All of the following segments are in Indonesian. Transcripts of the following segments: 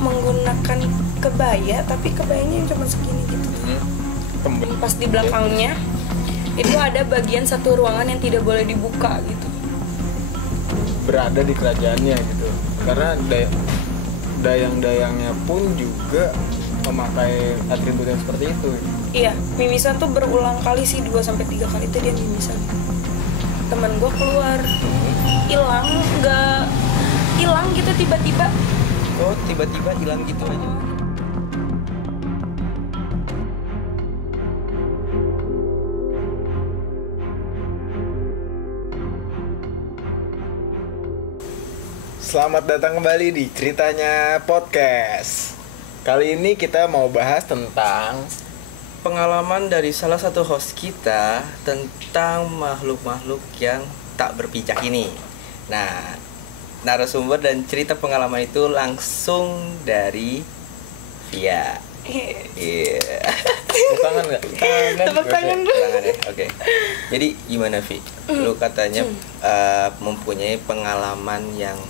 menggunakan kebaya, tapi kebayanya yang cuma segini gitu. Pas di belakangnya itu ada bagian satu ruangan yang tidak boleh dibuka gitu. Berada di kerajaannya gitu. Karena dayang-dayangnya pun juga memakai atribut yang seperti itu. Iya, mimisan tuh berulang kali sih, 2-3 kali tuh dia mimisan. Temen gue keluar, hilang, nggak hilang gitu tiba-tiba. Oh, tiba-tiba hilang gitu aja. Selamat datang kembali di Ceritanya Podcast. Kali ini kita mau bahas tentang Pengalaman dari salah satu host kita tentang makhluk-makhluk yang tak berpijak ini. Nah, narasumber dan cerita pengalaman itu langsung dari Via. Iya. tepuk tangan nggak? Tepuk tangan dulu. Oke. Jadi gimana Vi? Lu katanya mempunyai pengalaman yang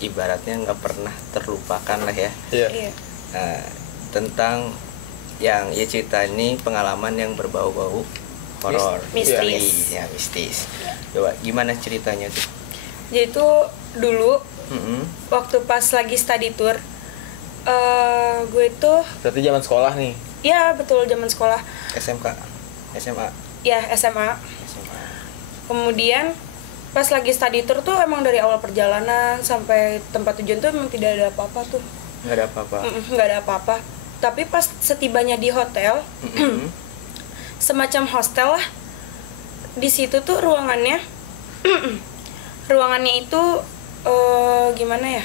ibaratnya nggak pernah terlupakan lah ya. Iya. Tentang yang ya cerita ini pengalaman yang berbau-bau horor, mistis. ya mistis. Coba gimana ceritanya tuh? Jadi tuh dulu waktu pas lagi study tour, gue tuh Berarti zaman sekolah nih. ya betul zaman sekolah. SMA. Ya SMA. Kemudian pas lagi study tour tuh emang dari awal perjalanan sampai tempat tujuan tuh emang tidak ada apa-apa tuh. Nggak ada apa-apa. Nggak ada apa-apa. Tapi pas setibanya di hotel, semacam hostel lah. Di situ tuh ruangannya, ruangannya itu gimana ya?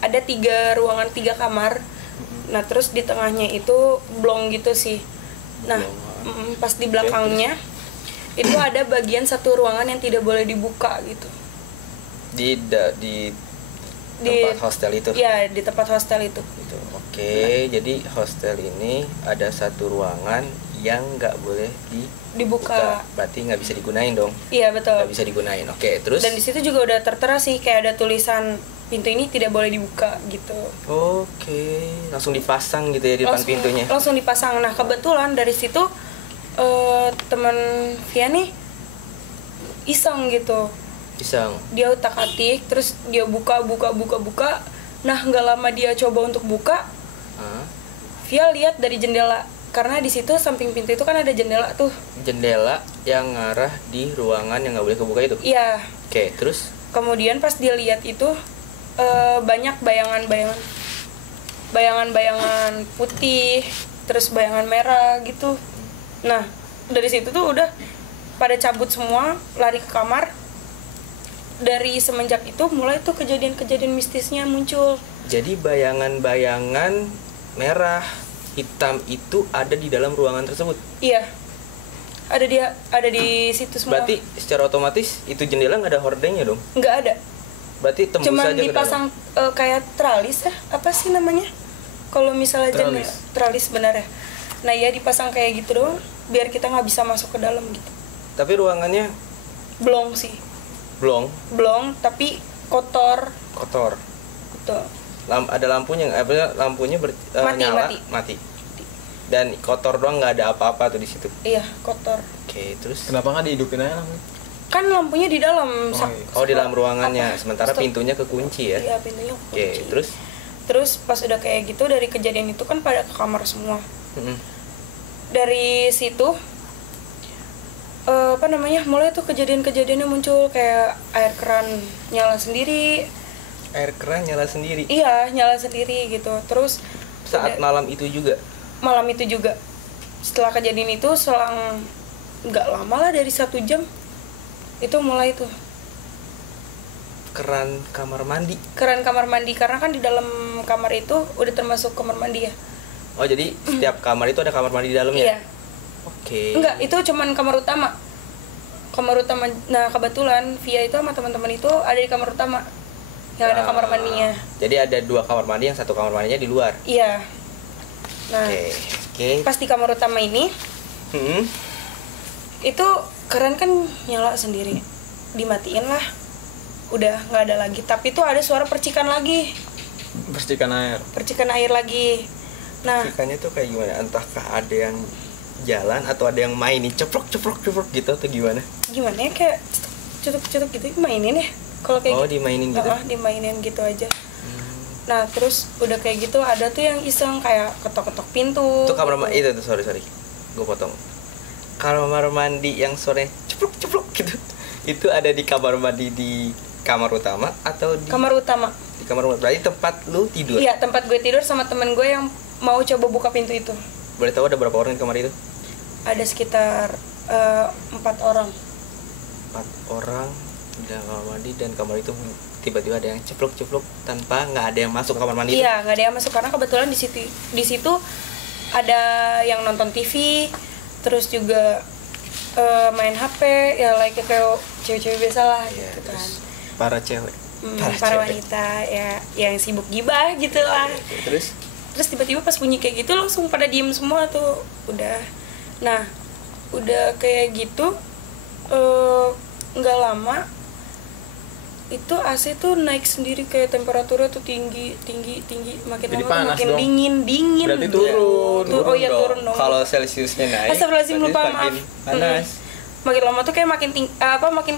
Ada 3 ruangan, 3 kamar. Nah terus di tengahnya itu blong gitu sih. Nah pas di belakangnya itu ada bagian satu ruangan yang tidak boleh dibuka gitu. Di tempat hostel itu. Iya, di tempat hostel itu. Gitu. Oke, jadi hostel ini ada satu ruangan yang nggak boleh Dibuka. Berarti nggak bisa digunain dong. Iya betul. Nggak bisa digunain. Oke, terus? Dan di situ juga udah tertera sih kayak ada tulisan pintu ini tidak boleh dibuka gitu. Oke, langsung dipasang gitu ya di depan pintunya. Langsung dipasang. Nah kebetulan dari situ teman Via nih iseng gitu. Iseng. Dia utak-atik, terus dia buka. Nah nggak lama dia coba untuk buka, Via lihat dari jendela. Karena di situ samping pintu itu kan ada jendela tuh. Jendela yang ngarah di ruangan yang nggak boleh kebuka itu. Iya. Oke, terus? Kemudian pas dia lihat itu banyak bayangan putih, terus bayangan merah gitu. Nah dari situ tuh udah pada cabut semua, lari ke kamar. Dari semenjak itu mulai tuh kejadian-kejadian mistisnya muncul. Jadi bayangan-bayangan merah, hitam itu ada di dalam ruangan tersebut. Iya. Ada di situ semua. Berarti secara otomatis itu jendela nggak ada hordengnya dong? Nggak ada. Berarti tembus Cuman aja dipasang ke dalam. kayak tralis ya, apa sih namanya? Kalau misalnya jendela tralis benar ya. Nah ya dipasang kayak gitu doang, biar kita nggak bisa masuk ke dalam gitu. Tapi ruangannya Blong sih. blong, Tapi kotor. Betul. Ada lampunya nggak? Lampunya nyala, mati. Dan kotor doang, nggak ada apa-apa tuh di situ. Iya, kotor. Oke, terus? Kenapa nggak dihidupin aja lampunya? Kan lampunya di dalam. Di dalam ruangannya. Sementara pintunya kekunci ya. Iya, pintunya kekunci. Oke, terus pas udah kayak gitu, dari kejadian itu kan pada ke kamar semua. Dari situ mulai tuh kejadian-kejadiannya muncul kayak air keran nyala sendiri. Air keran nyala sendiri? Iya, nyala sendiri gitu. Terus saat malam itu juga? Malam itu juga. Setelah kejadian itu selang nggak lama lah, dari 1 jam itu mulai tuh keran kamar mandi karena kan di dalam kamar itu udah termasuk kamar mandi ya. Oh jadi setiap kamar itu ada kamar mandi di dalamnya? Iya. Oke. Enggak, itu cuman kamar utama. Nah kebetulan Via itu sama teman-teman itu ada di kamar utama yang ada kamar mandinya. Jadi ada 2 kamar mandi, yang satu kamar mandinya di luar? Iya. Nah Oke. pas di kamar utama ini itu keran kan nyala sendiri, dimatiin lah, udah nggak ada lagi. Tapi tuh ada suara percikan lagi. percikan air lagi. Nah, Ikannya tuh kayak gimana? Entahkah ada yang jalan atau ada yang main nih ceplok gitu atau gimana? gimana ya, kayak cetuk gitu mainin ya kalau kayak gitu. Dimainin gitu. Dimainin gitu aja. Nah terus udah kayak gitu ada tuh yang iseng kayak ketok-ketok pintu. Itu kamar mandi itu tuh, sorry gue potong. Kamar mandi yang sore ceplok gitu itu ada di kamar mandi di kamar utama atau di Kamar utama. Di kamar utama berarti tempat lu tidur. Iya, tempat gue tidur sama temen gue yang mau coba buka pintu itu. Boleh tahu ada berapa orang di kamar itu? Ada sekitar 4 orang. 4 orang di dalam kamar mandi, dan kamar itu tiba-tiba ada yang ceplok tanpa nggak ada yang masuk kamar mandi. Iya, nggak ada yang masuk karena kebetulan di situ ada yang nonton TV, terus juga main HP, ya kayak cewek-cewek biasa lah gitu kan. Para cewek. Para wanita ya yang sibuk gibah gitu lah. Terus tiba-tiba pas bunyi kayak gitu langsung pada diem semua tuh. Nah udah kayak gitu nggak lama itu AC tuh naik sendiri, kayak temperaturnya tuh tinggi makin jadi lama makin dong. dingin. Berarti turun Turun dong. Kalau Celsiusnya naik, Astagfirullahaladzim, berarti lupa, makin maaf. panas. Makin lama tuh kayak makin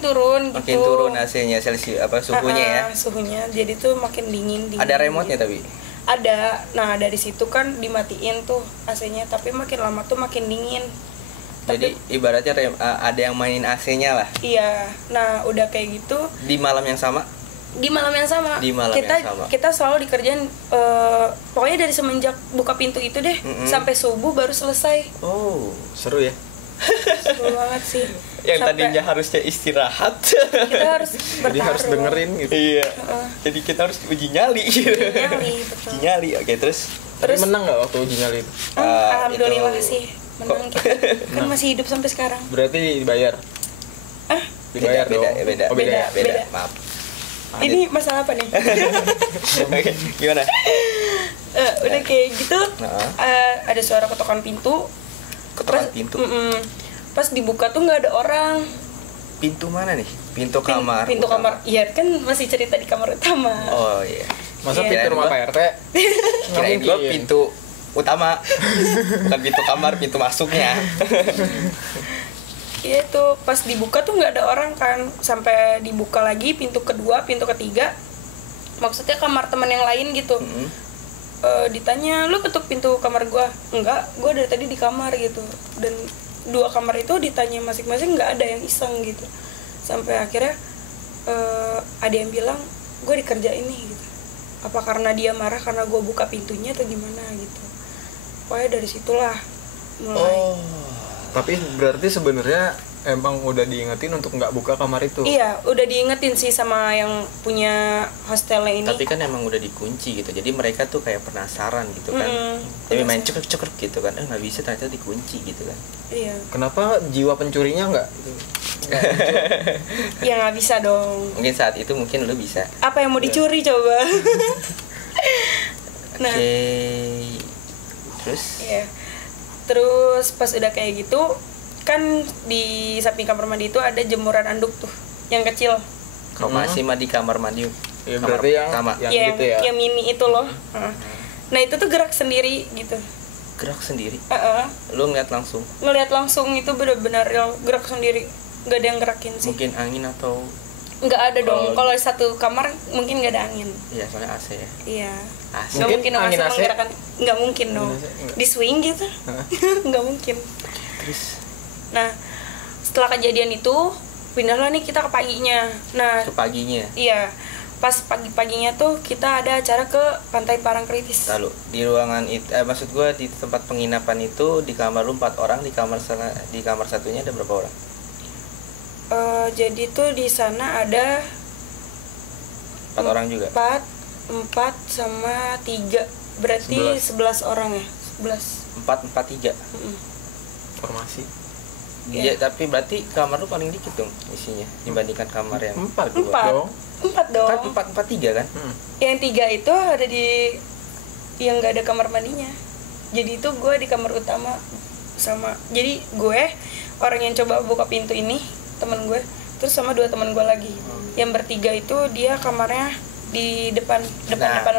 turun gitu. Makin turun AC-nya, suhunya ya. Suhunya jadi tuh makin dingin. Ada remote-nya tapi. Ada. Nah dari situ kan dimatiin tuh AC-nya, tapi makin lama tuh makin dingin. Jadi ibaratnya ada yang mainin AC-nya lah. Iya. Nah udah kayak gitu. Di malam yang sama. Kita selalu dikerjain pokoknya dari semenjak buka pintu itu deh sampai subuh baru selesai. Oh, seru ya. Seru banget sih. Yang tadinya harusnya istirahat, kita harus bertaruh. Jadi harus dengerin gitu. Iya. Jadi kita harus uji nyali. Betul. Uji nyali. Oke, terus Tapi menang nggak waktu uji nyali itu? Alhamdulillah itu- sih menang kita. Kan masih hidup sampai sekarang. Berarti dibayar. Dibayar dong. beda. Oh, beda. Beda. Maaf. Ini masalah apa nih? Oke, gimana? Udah kayak gitu. Nah. Ada suara ketukan pintu. Ketukan pintu. Pas dibuka tuh nggak ada orang. Pintu mana nih? Pintu kamar. Pintu utama. kamar. Iya kan masih cerita di kamar utama. Oh iya. Masa Iya. pintu rumah Pak RT? Kirain gua pintu utama. Bukan pintu kamar, pintu masuknya. Iya tuh pas dibuka tuh nggak ada orang kan, sampai dibuka lagi pintu kedua, pintu ketiga. Maksudnya kamar teman yang lain gitu. Ditanya, lu ketuk pintu kamar gua? Enggak, gua dari tadi di kamar gitu. Dan 2 kamar itu ditanya masing-masing nggak ada yang iseng gitu. Sampai akhirnya ada yang bilang gue dikerjain nih gitu. Apa karena dia marah karena gue buka pintunya atau gimana gitu. Pokoknya dari situlah mulai. Tapi berarti sebenarnya emang udah diingetin untuk nggak buka kamar itu. Iya, udah diingetin sih sama yang punya hostelnya ini. Tapi kan emang udah dikunci gitu. Jadi mereka tuh kayak penasaran gitu kan. Tapi main cekrek gitu kan. Nggak bisa, ternyata dikunci gitu kan. Iya. Kenapa jiwa pencurinya nggak? Ya nggak bisa dong. Mungkin saat itu mungkin lu bisa. Apa yang mau dicuri coba? Nah. Oke. Terus? Iya. Terus pas udah kayak gitu, kan di samping kamar mandi itu ada jemuran anduk tuh, yang kecil. Kalau masih mah di kamar mandi. Ya Kamar berarti yang pertama. Yang gitu ya. yang mini itu loh. Nah itu tuh gerak sendiri gitu. Gerak sendiri. Lu Lu ngeliat langsung. ngeliat langsung itu benar-benar yang gerak sendiri, nggak ada yang gerakin sih. Mungkin angin atau Nggak ada dong. Kalau satu kamar mungkin nggak ada angin. iya soalnya AC ya. Iya. AC. Nggak mungkin dong angin AC AC? menggerakkan. Nggak mungkin dong. Angin AC nggak? Di swing gitu. Nggak mungkin. Terus Nah setelah kejadian itu pindahlah nih kita ke paginya. Nah ke paginya. iya, pas pagi-paginya tuh kita ada acara ke Pantai Parangtritis. Lalu di ruangan itu, maksud gua di tempat penginapan itu di kamar lu 4 orang, di kamar satunya ada berapa orang? Jadi tuh di sana ada 4 orang juga. 4 sama 3, berarti 11 orang ya. 11. 4 4 3. Formasi. Iya, tapi berarti kamar lu paling dikit dong isinya dibandingkan kamar yang 4 4 dong. kan 4 4 3 kan? Yang 3 itu ada di yang nggak ada kamar mandinya. Jadi itu gue di kamar utama sama, jadi gue orang yang coba buka pintu ini, temen gue, terus sama 2 temen gue lagi. Yang bertiga itu dia kamarnya di depan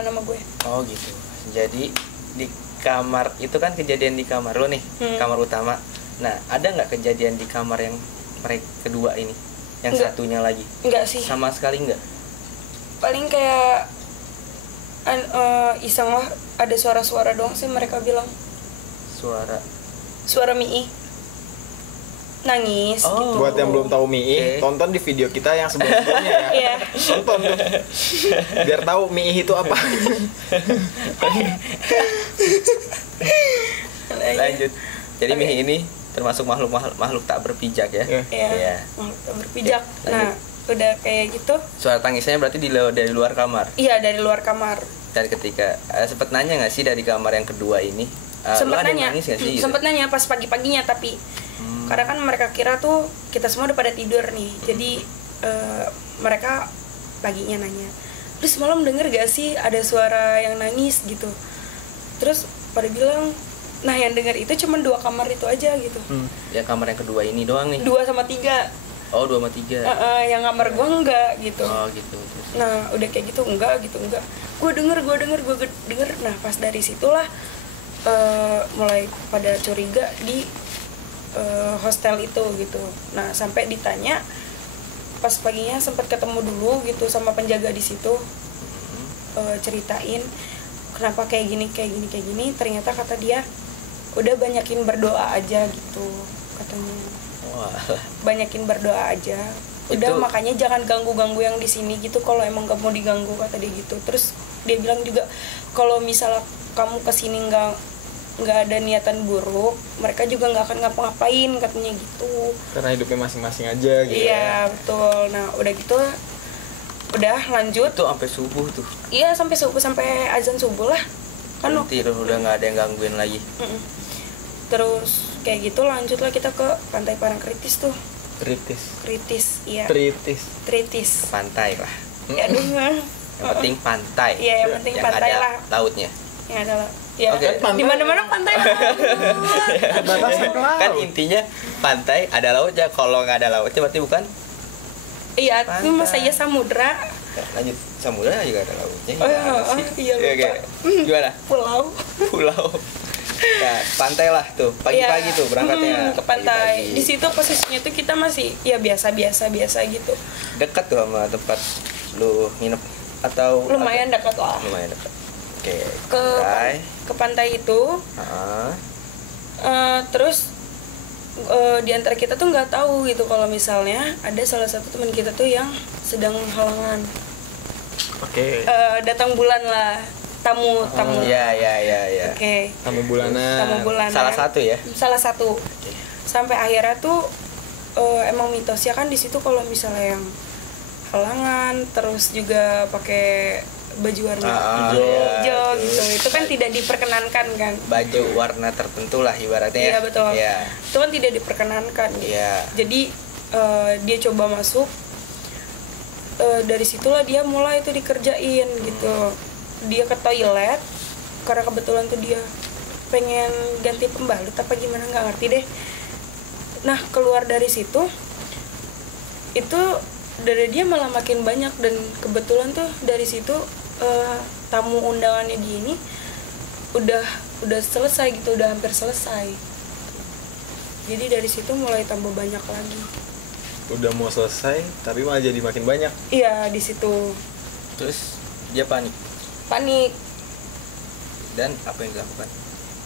nama gue. Oh gitu. Jadi di kamar itu kan kejadian di kamar lo nih, kamar utama. Nah, ada nggak kejadian di kamar yang mereka kedua ini, yang Enggak. satunya lagi? Enggak sih. Sama sekali nggak? Paling kayak iseng lah, ada suara-suara doang sih mereka bilang. Suara Mii nangis gitu. Buat yang belum tahu Mii, Oke. tonton di video kita yang sebelum-sebelumnya ya. Iya. Tonton tuh. Biar tahu Mii itu apa. Lanjut. Jadi Mii ini termasuk makhluk tak berpijak ya. Iya. Iya. Iya. Makhluk berpijak. Oke, Nah, udah kayak gitu. Suara tangisnya berarti dari luar kamar. Iya, dari luar kamar. Dan ketika sempet nanya nggak sih dari kamar yang kedua ini? Lu Sempet ada yang nanya. nangis nggak sih? Gitu? Sempet nanya pas pagi-paginya tapi karena kan mereka kira tuh kita semua udah pada tidur nih. Jadi mereka paginya nanya, "Terus semalam denger gak sih ada suara yang nangis gitu?" Terus pada bilang, nah yang denger itu cuma 2 kamar itu aja gitu. Ya kamar yang kedua ini doang nih. 2 sama 3. Oh 2 sama 3. Yang kamar gua enggak gitu. Oh gitu. Terus. Nah udah kayak gitu enggak. Gue denger. Nah pas dari situlah mulai pada curiga di hostel itu gitu. Nah sampai ditanya pas paginya sempat ketemu dulu gitu sama penjaga di situ, ceritain kenapa kayak gini. Ternyata kata dia udah banyakin berdoa aja gitu katanya. Wah. Banyakin berdoa aja. Udah Itu- makanya jangan ganggu yang di sini gitu kalau emang gak mau diganggu kata dia gitu. Terus dia bilang juga kalau misalnya kamu kesini nggak ada niatan buruk, mereka juga nggak akan ngapa-ngapain katanya gitu. Karena hidupnya masing-masing aja gitu. Iya betul. Nah udah gitu udah lanjut. Itu sampai subuh tuh. Iya sampai azan subuh lah kan. Tidur udah nggak ada yang gangguin lagi. Terus kayak gitu lanjutlah kita ke pantai Parangtritis tuh. Tritis. Iya. Tritis. Pantai lah. Ya aduh. Yang penting pantai. Iya, yang penting Yang pantai ada lah. lautnya. Yang ada ya. Oke. Di mana-mana pantai lah. Batasan ke laut. Kan intinya pantai ada lautnya. Kalau nggak ada lautnya berarti bukan. Iya, Pantai. itu masa ya samudra. Lanjut, samudra juga ada lautnya. Oh, Gimana oh, sih? iya, lupa. Oke. Gimana? Pulau. Pulau. Ya, pantai lah tuh. Pagi-pagi Iya. tuh berangkatnya. Ke pantai. Pagi-pagi. Di situ posisinya tuh kita masih ya biasa gitu. Dekat tuh sama tempat lu nginep atau Lumayan dekat lah. lumayan dekat. Oke. Ke Pantai. ke pantai itu. Terus di antara kita tuh nggak tahu gitu kalau misalnya ada salah satu teman kita tuh yang sedang halangan. Oke. Datang bulan lah, tamu. Iya. Oke. Tamu bulanan. Tamu bulanan. Salah satu ya. Salah satu. Sampai akhirnya tuh emang mitosnya kan di situ kalau misalnya yang halangan terus juga pakai baju warna hijau gitu, itu kan tidak diperkenankan kan. Baju warna tertentu lah ibaratnya. Iya betul. Iya. Itu kan tidak diperkenankan gitu. Iya. Jadi dia coba masuk, dari situlah dia mulai itu dikerjain gitu. Dia ke toilet karena kebetulan tuh dia pengen ganti pembalut apa gimana nggak ngerti deh. Nah keluar dari situ itu dari dia malah makin banyak, dan kebetulan tuh dari situ tamu undangannya dia ini udah selesai gitu, udah hampir selesai. Jadi dari situ mulai tambah banyak lagi. Udah mau selesai tapi malah jadi makin banyak. Iya di situ Terus dia panik. Dan apa yang dilakukan?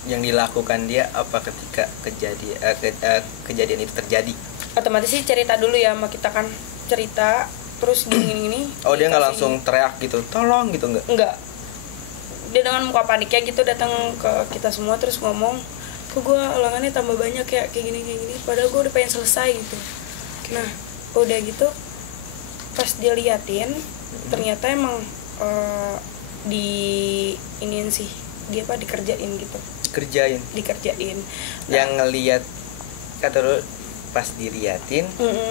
Yang dilakukan dia apa ketika kejadian itu terjadi? Otomatis sih cerita dulu ya sama kita kan, cerita terus gini. Oh dia nggak langsung teriak gitu, tolong gitu nggak? Enggak. Dia dengan muka paniknya gitu datang ke kita semua terus ngomong, kok gue halangannya tambah banyak ya kayak gini. Padahal gue udah pengen selesai gitu. Nah udah gitu pas dia liatin ternyata emang di iniin sih dia dikerjain gitu. Dikerjain. Yang ngelihat kata lu pas diliatin.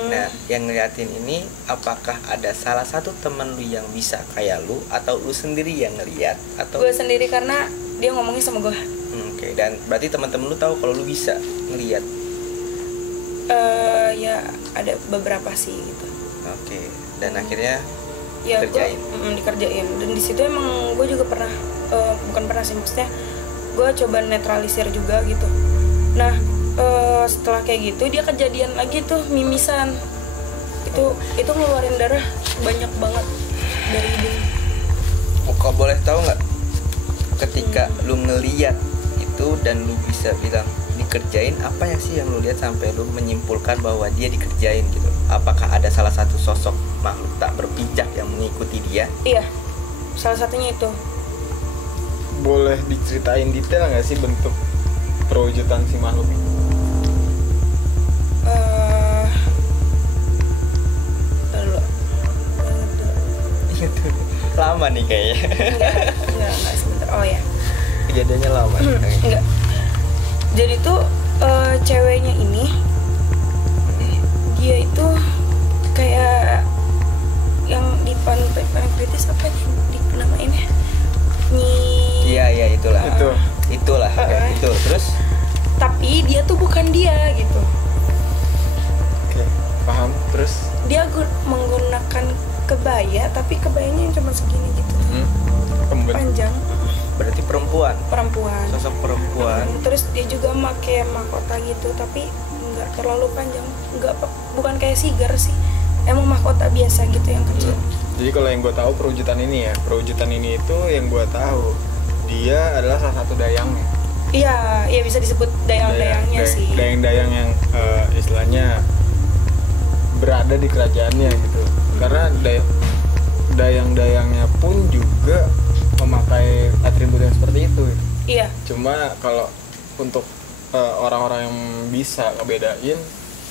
Nah yang ngeliatin ini apakah ada salah satu teman lu yang bisa kayak lu atau lu sendiri yang ngeliat atau Gue sendiri karena dia ngomongnya sama gue. Oke. Dan berarti teman-teman lu tahu kalau lu bisa ngeliat. Ya ada beberapa sih gitu. Oke. Dan akhirnya ya dikerjain. Dikerjain. Dan di situ emang gue juga pernah bukan pernah sih, maksudnya gue coba netralisir juga gitu. Nah setelah kayak gitu dia kejadian lagi tuh mimisan, itu ngeluarin darah banyak banget dari hidung. Kok boleh tahu nggak, ketika lu ngeliat itu dan lu bisa bilang dikerjain, apa ya sih yang lu lihat sampai lu menyimpulkan bahwa dia dikerjain gitu? Apakah ada salah satu sosok makhluk tak berpijak yang mengikuti dia? Iya, salah satunya itu. Boleh diceritain detail nggak sih bentuk perwujudan si makhluk ini? Lama nih kayaknya. Enggak sebentar. Oh ya. Kejadiannya lama. Enggak. Jadi tuh ceweknya ini dia itu kayak yang di Pankritis apa nih dinamainnya? Iya itulah. Itulah kayak gitu. Terus tapi dia tuh bukan dia gitu. Oke, paham. Terus Dia menggunakan kebaya, tapi kebayanya yang cuma segini gitu. Panjang. berarti perempuan. Sosok perempuan. Terus dia juga pakai mahkota gitu, tapi nggak terlalu panjang, bukan kayak siger sih. Emang mahkota biasa gitu yang kecil. Jadi kalau yang gue tahu perwujudan ini itu yang gue tahu dia adalah salah satu dayangnya. Iya bisa disebut dayang-dayangnya sih. Dayang-dayang yang istilahnya berada di kerajaannya gitu. Karena dayang-dayangnya pun juga memakai atribut yang seperti itu. Iya. Cuma kalau untuk orang-orang yang bisa ngebedain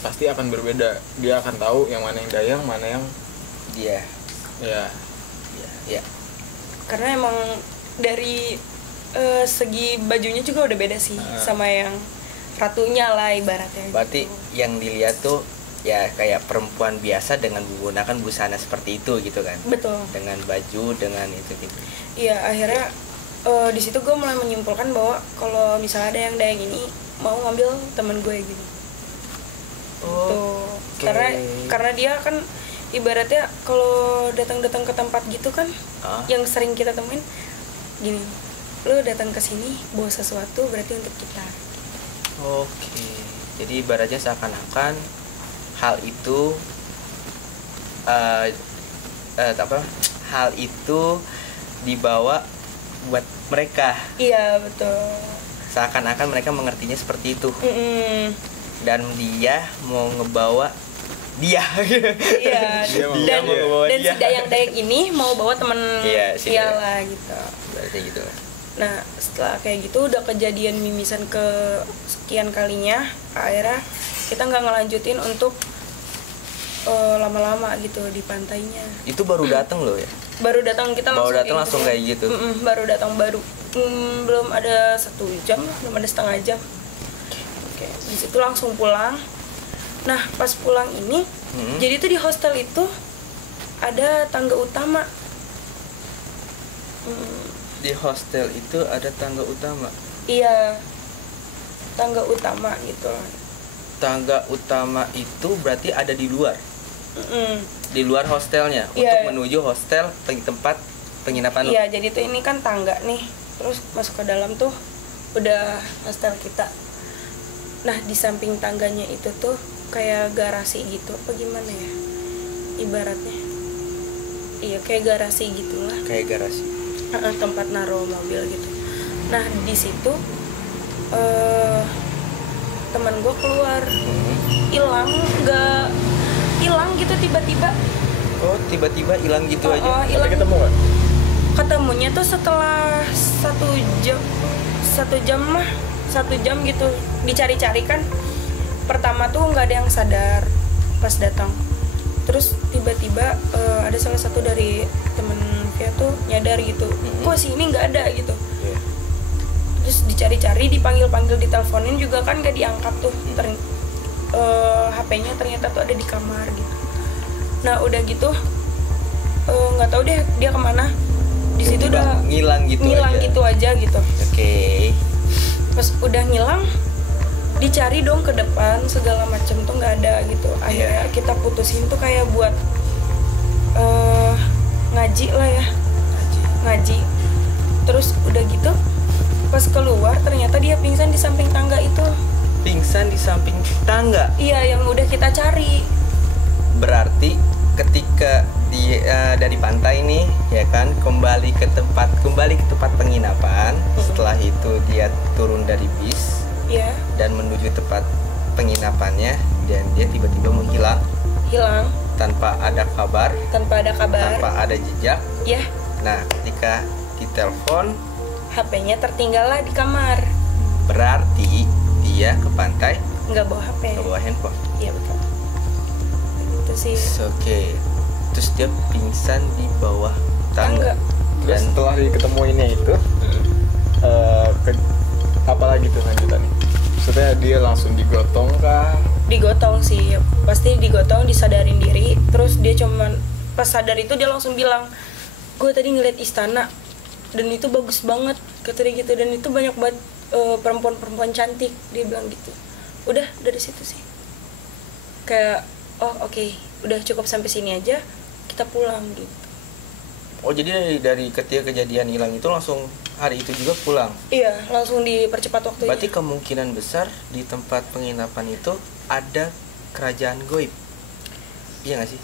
pasti akan berbeda. Dia akan tahu yang mana yang dayang, mana yang Dia. ya. Karena emang dari segi bajunya juga udah beda sih sama yang ratunya lah ibaratnya. Berarti gitu. yang dilihat tuh ya kayak perempuan biasa dengan menggunakan busana seperti itu gitu kan. Betul. Dengan baju, dengan itu gitu. Iya, akhirnya di situ gue mulai menyimpulkan bahwa kalau misalnya ada yang dayang ini mau ngambil teman gue gitu. Tuh. Karena dia kan ibaratnya kalau datang-datang ke tempat gitu kan yang sering kita temuin gini, lo datang ke sini bawa sesuatu berarti untuk kita. Oke. Jadi ibaratnya seakan-akan hal itu hal itu dibawa buat mereka. Iya betul. Seakan-akan mereka mengertinya seperti itu. Dan dia mau ngebawa dia. Iya. Dia mau ngebawa dan dia. si dayang-dayang ini mau bawa temen si dia lah gitu. Berarti gitu. Nah setelah kayak gitu udah kejadian mimisan ke sekian kalinya, akhirnya kita nggak ngelanjutin untuk lama-lama gitu di pantainya. Itu baru datang loh ya? Baru datang kita langsung kayak gitu. Baru datang belum ada 1 jam, belum ada setengah jam. Oke, di situ langsung pulang. Nah pas pulang ini, jadi tuh di hostel itu ada tangga utama. Di hostel itu ada tangga utama? Iya, tangga utama gitu. Tangga utama itu berarti ada di luar? Di luar hostelnya? Untuk menuju hostel tempat penginapan? Iya, jadi tuh ini kan tangga nih, terus masuk ke dalam tuh udah hostel kita. Nah di samping tangganya itu tuh kayak garasi gitu, apa gimana ya ibaratnya? Iya kayak garasi gitulah. Kayak garasi? Tempat naruh mobil gitu. Nah di situ teman gue keluar, hilang gitu tiba-tiba. Oh tiba-tiba hilang gitu aja? Tapi ketemu nggak? Ketemunya tuh setelah 1 jam gitu dicari-cari kan. Pertama tuh nggak ada yang sadar pas datang. Terus tiba-tiba ada salah satu dari temen Via tuh nyadar gitu, kok sini nggak ada gitu. Terus dicari-cari, dipanggil-panggil, diteleponin juga kan nggak diangkat tuh. HP-nya ternyata tuh ada di kamar gitu. Nah udah gitu nggak tahu deh dia kemana. Di situ udah ngilang gitu aja gitu. Oke. Pas udah ngilang, dicari dong ke depan segala macam tuh nggak ada gitu. Akhirnya kita putusin tuh kayak buat ngaji lah ya, ngaji. Terus udah gitu pas keluar ternyata dia pingsan di samping tangga itu. Pingsan di samping tangga. Iya, yang udah kita cari. Berarti ketika dia dari pantai nih ya kan kembali ke tempat penginapan. Setelah itu dia turun dari bis Iya, dan menuju tempat penginapannya, dan dia tiba-tiba menghilang hilang tanpa ada kabar, tanpa tanpa ada jejak. Ya, Nah, ketika ditelepon, HP-nya tertinggal lah di kamar. berarti dia ke pantai Nggak bawa HP. nggak bawa handphone. Iya betul. Itu sih. Oke. Terus dia pingsan di bawah tangga. Terus Dan setelah diketemuinnya itu apalagi tuh lanjutannya? Maksudnya dia langsung digotong kah? Digotong sih, pasti digotong, disadarin diri. Terus dia cuman pas sadar itu dia langsung bilang, gue tadi ngeliat istana dan itu bagus banget, kata dia gitu. Dan itu banyak banget perempuan-perempuan cantik, dia bilang gitu. Udah dari situ sih kayak oh oke, udah cukup sampai sini aja, kita pulang gitu. oh, jadi dari ketika kejadian hilang itu langsung hari itu juga pulang. Iya, langsung dipercepat waktunya. Berarti kemungkinan besar di tempat penginapan itu ada kerajaan goib. Iya nggak sih?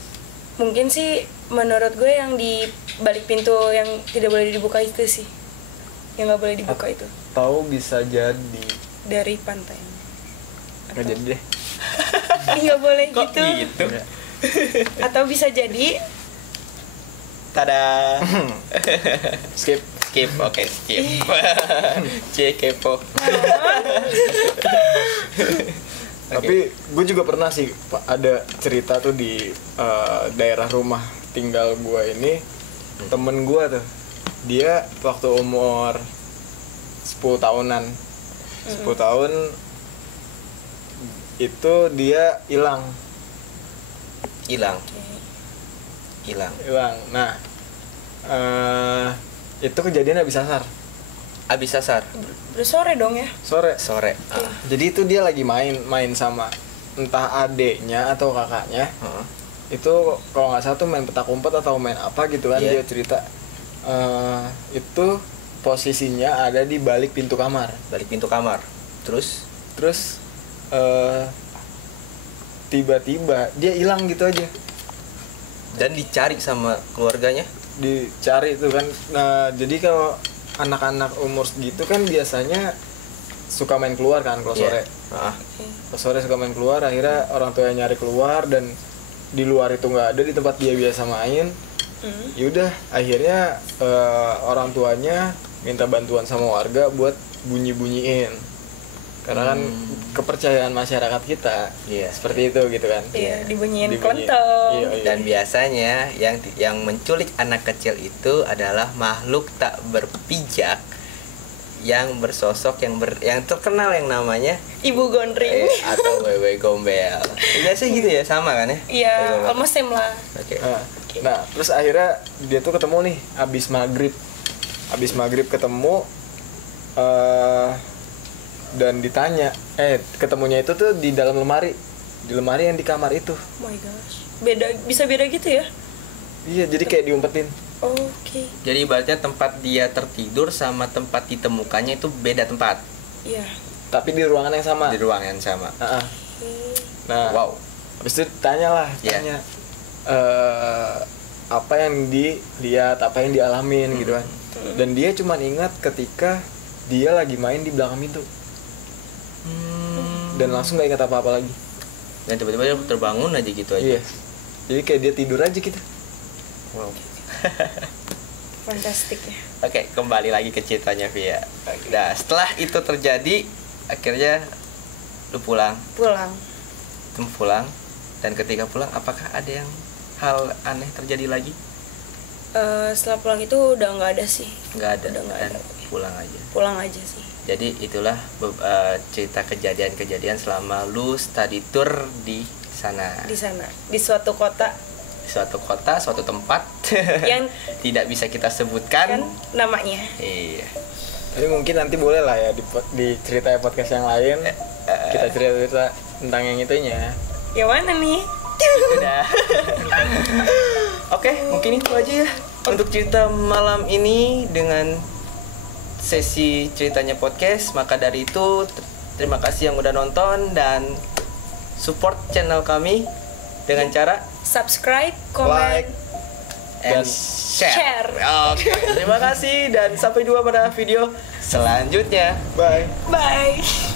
Mungkin sih menurut gue yang di balik pintu yang tidak boleh dibuka itu sih, yang nggak boleh dibuka itu Tahu bisa jadi. dari pantai. Nggak jadi deh. Nggak boleh Kok gitu. gitu? Atau bisa jadi Tada. Skip. Skip, oke, skip. C kepo. Tapi gue juga pernah sih ada cerita tuh di daerah rumah tinggal gue ini. Temen gue tuh, dia waktu umur 10 tahunan 10 tahun itu dia hilang. Hilang. Nah itu kejadian habis asar, Abis asar. udah sore dong ya. Sore. jadi itu dia lagi main sama entah adeknya atau kakaknya. Itu kalau nggak salah tuh main petak umpet atau main apa gitu kan. Yeah. Dia cerita itu posisinya ada di balik pintu kamar. Balik pintu kamar. Terus tiba-tiba dia hilang gitu aja, dan dicari sama keluarganya. dicari tuh kan. Nah jadi kalau anak-anak umur segitu kan biasanya suka main keluar kan kalau sore. Kalau sore suka main keluar, akhirnya orang tuanya nyari keluar dan di luar itu nggak ada di tempat dia biasa main. Yaudah akhirnya orang tuanya minta bantuan sama warga buat bunyi-bunyiin, karena kan kepercayaan masyarakat kita seperti itu gitu kan. Iya, dibunyiin kelenteng. Iya. Dan biasanya yang menculik anak kecil itu adalah makhluk tak berpijak yang bersosok yang terkenal yang namanya Ibu Gondring. atau wewe gombel. Biasanya gitu ya, sama kan ya? Iya, Wewe gombel. almost same lah. Oke. Nah terus akhirnya dia tuh ketemu nih abis maghrib ketemu dan ditanya ketemunya itu tuh di dalam lemari yang di kamar itu. Oh my gosh, bisa beda gitu ya. Iya, jadi kayak diumpetin. Oke. Jadi ibaratnya tempat dia tertidur sama tempat ditemukannya itu beda tempat. Iya. Tapi di ruangan yang sama. Di ruangan yang sama. Nah, Wow. habis itu tanya apa yang dilihat, apa yang dialamin gitu kan. Dan dia cuma ingat ketika dia lagi main di belakang pintu. Dan langsung gak ingat apa-apa lagi. Dan tiba-tiba dia terbangun aja gitu aja. Iya. Jadi kayak dia tidur aja gitu. Wow. Fantastik ya. Oke, kembali lagi ke ceritanya Via. Nah, setelah itu terjadi, akhirnya lu pulang. Dan ketika pulang, apakah ada yang hal aneh terjadi lagi? Setelah pulang itu udah nggak ada sih. Nggak ada. Udah nggak Dan ada. pulang aja. sih. Jadi itulah cerita kejadian-kejadian selama lu study tour di sana. Di suatu kota Suatu tempat yang tidak bisa kita kan sebutkan namanya. Iya. Tapi mungkin nanti boleh lah ya di cerita podcast yang lain kita cerita tentang yang itunya. Yang mana nih? Udah. Oke, mungkin itu aja ya. untuk cerita malam ini dengan sesi ceritanya podcast. Maka dari itu terima kasih yang udah nonton dan support channel kami dengan cara subscribe, comment, and share. Oke, terima kasih dan sampai jumpa pada video selanjutnya. Bye. Bye.